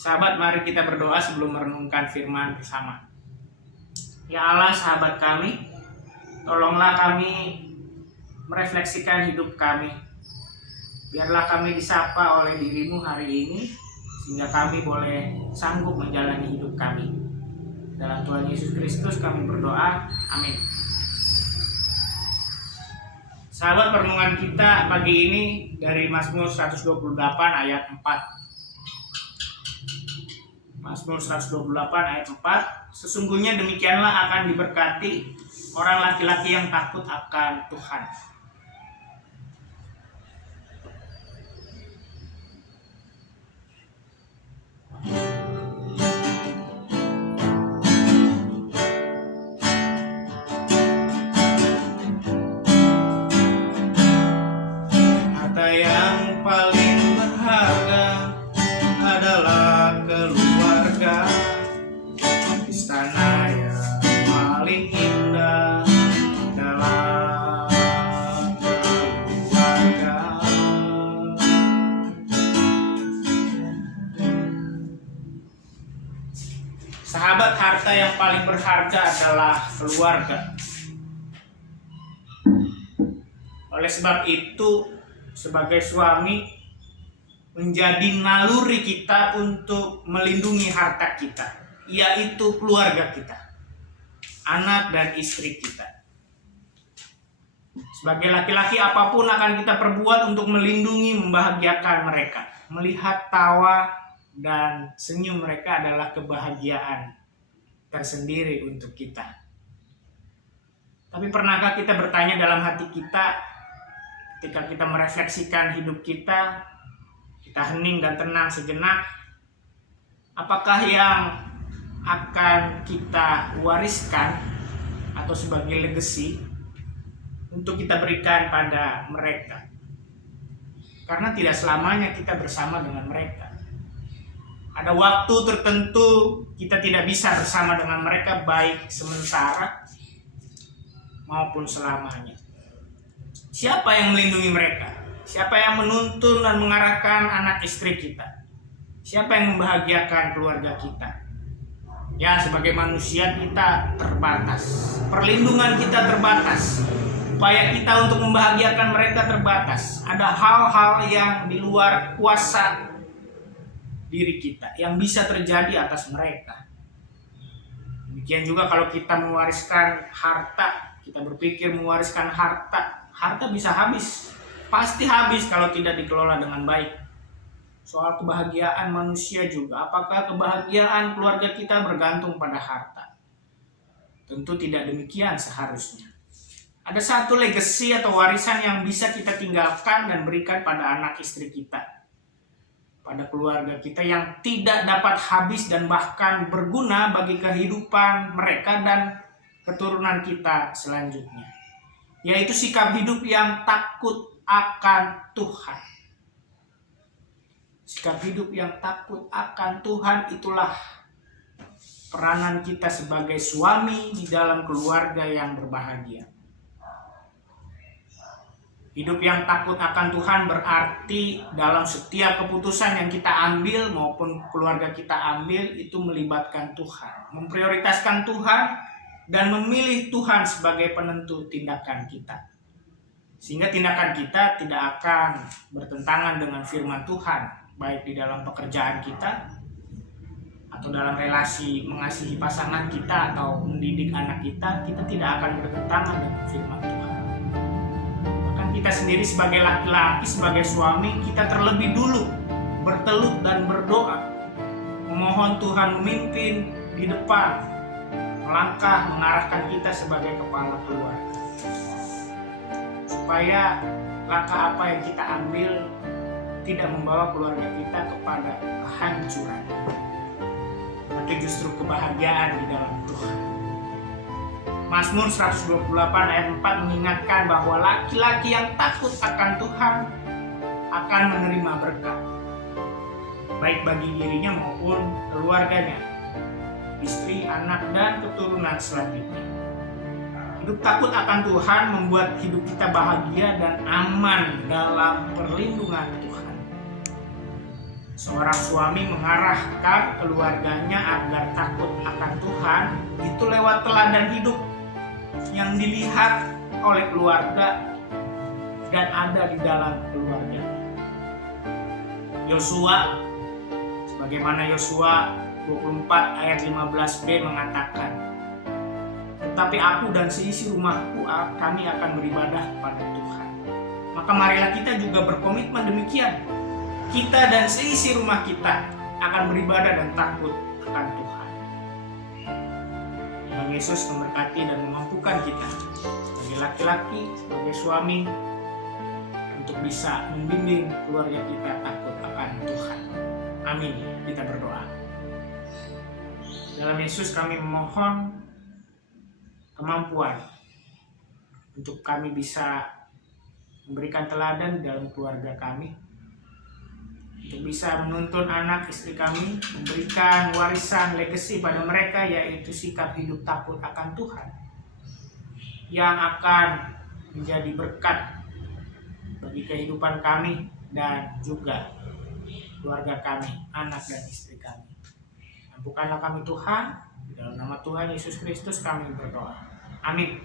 Sahabat, mari kita berdoa sebelum merenungkan firman bersama. Ya Allah, sahabat kami, tolonglah kami merefleksikan hidup kami. Biarlah kami disapa oleh dirimu hari ini, sehingga kami boleh sanggup menjalani hidup kami. Dalam Tuhan Yesus Kristus kami berdoa, amin. Sahabat, perenungan kita pagi ini dari Mazmur 128 ayat 4. Mazmur 128 ayat 4, sesungguhnya demikianlah akan diberkati orang laki-laki yang takut akan Tuhan. Harta yang paling berharga adalah keluarga. Istana yang paling indah adalah keluarga. Sahabat, harta yang paling berharga adalah keluarga. Oleh sebab itu, sebagai suami, menjadi naluri kita untuk melindungi harta kita, yaitu keluarga kita, anak dan istri kita. Sebagai laki-laki, apapun akan kita perbuat untuk melindungi, membahagiakan mereka. Melihat tawa dan senyum mereka adalah kebahagiaan tersendiri untuk kita. Tapi pernahkah kita bertanya dalam hati kita, ketika kita merefleksikan hidup kita hening dan tenang sejenak, apakah yang akan kita wariskan atau sebagai legacy untuk kita berikan pada mereka? Karena tidak selamanya kita bersama dengan mereka. Ada waktu tertentu kita tidak bisa bersama dengan mereka, baik sementara maupun selamanya. Siapa yang melindungi mereka? Siapa yang menuntun dan mengarahkan anak istri kita? Siapa yang membahagiakan keluarga kita? Ya, sebagai manusia kita terbatas. Perlindungan kita terbatas. Upaya kita untuk membahagiakan mereka terbatas. Ada hal-hal yang di luar kuasa diri kita yang bisa terjadi atas mereka. Demikian juga kalau kita mewariskan harta, kita berpikir mewariskan harta bisa habis. Pasti habis kalau tidak dikelola dengan baik. Soal kebahagiaan manusia juga, apakah kebahagiaan keluarga kita bergantung pada harta? Tentu tidak demikian seharusnya. Ada satu legacy atau warisan yang bisa kita tinggalkan dan berikan pada anak istri kita, pada keluarga kita, yang tidak dapat habis dan bahkan berguna bagi kehidupan mereka dan keturunan kita selanjutnya, yaitu sikap hidup yang takut akan Tuhan. Sikap hidup yang takut akan Tuhan, itulah peranan kita sebagai suami di dalam keluarga yang berbahagia. Hidup yang takut akan Tuhan berarti dalam setiap keputusan yang kita ambil maupun keluarga kita ambil itu melibatkan Tuhan, memprioritaskan Tuhan dan memilih Tuhan sebagai penentu tindakan kita. Sehingga tindakan kita tidak akan bertentangan dengan firman Tuhan, baik di dalam pekerjaan kita atau dalam relasi mengasihi pasangan kita atau mendidik anak kita tidak akan bertentangan dengan firman Tuhan. Bahkan kita sendiri sebagai laki-laki, sebagai suami, kita terlebih dulu bertelut dan berdoa, memohon Tuhan memimpin di depan, melangkah mengarahkan kita sebagai kepala keluarga, supaya langkah apa yang kita ambil tidak membawa keluarga kita kepada kehancuran, tapi justru kebahagiaan di dalam Tuhan. Mazmur 128 ayat 4 mengingatkan bahwa laki-laki yang takut akan Tuhan akan menerima berkat, baik bagi dirinya maupun keluarganya, istri, anak, dan keturunan selanjutnya. Hidup takut akan Tuhan membuat hidup kita bahagia dan aman dalam perlindungan Tuhan. Seorang suami mengarahkan keluarganya agar takut akan Tuhan itu lewat teladan hidup yang dilihat oleh keluarga dan ada di dalam keluarga. Yosua, sebagaimana Yosua 24 ayat 15b mengatakan, "Tetapi aku dan seisi rumahku kami akan beribadah kepada Tuhan." Maka marilah kita juga berkomitmen demikian. Kita dan seisi rumah kita akan beribadah dan takut akan Tuhan. Tuhan Yesus memberkati dan memampukan kita sebagai laki-laki, sebagai suami, untuk bisa membimbing keluarga kita takut akan Tuhan. Amin. Kita berdoa. Dalam Yesus kami memohon kemampuan untuk kami bisa memberikan teladan dalam keluarga kami, untuk bisa menuntun anak istri kami, memberikan warisan legacy pada mereka, yaitu sikap hidup takut akan Tuhan yang akan menjadi berkat bagi kehidupan kami dan juga keluarga kami, anak dan istri kami. Mampukanlah kami Tuhan, dalam nama Tuhan Yesus Kristus kami berdoa. Amin.